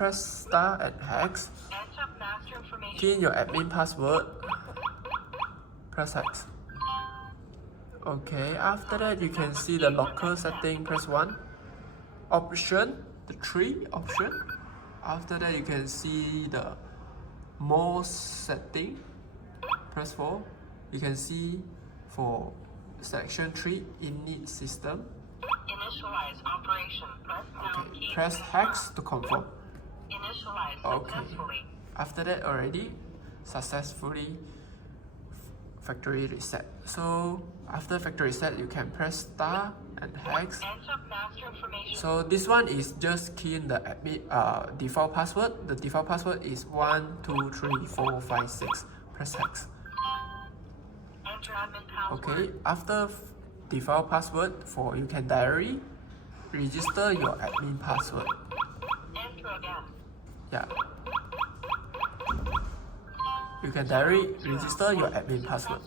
press star and hex. Key in your admin password. Press hex. Okay, after that you can see the locker setting, press 1. Option, the 3 option. After that you can see the more setting, press 4. You can see for section 3, init system. Initialize operation. Press pound key. Press hex to confirm. Initialize successfully. After that already successfully factory reset. So after factory reset you can press star and hex. Enter master information. So this one is just key in the admin, default password. The default password is 1 2 3 4 5 6. Press hex. Enter admin password. Okay, after default password, for you can directly register your admin password. Enter again. Yeah. You can directly register your admin password.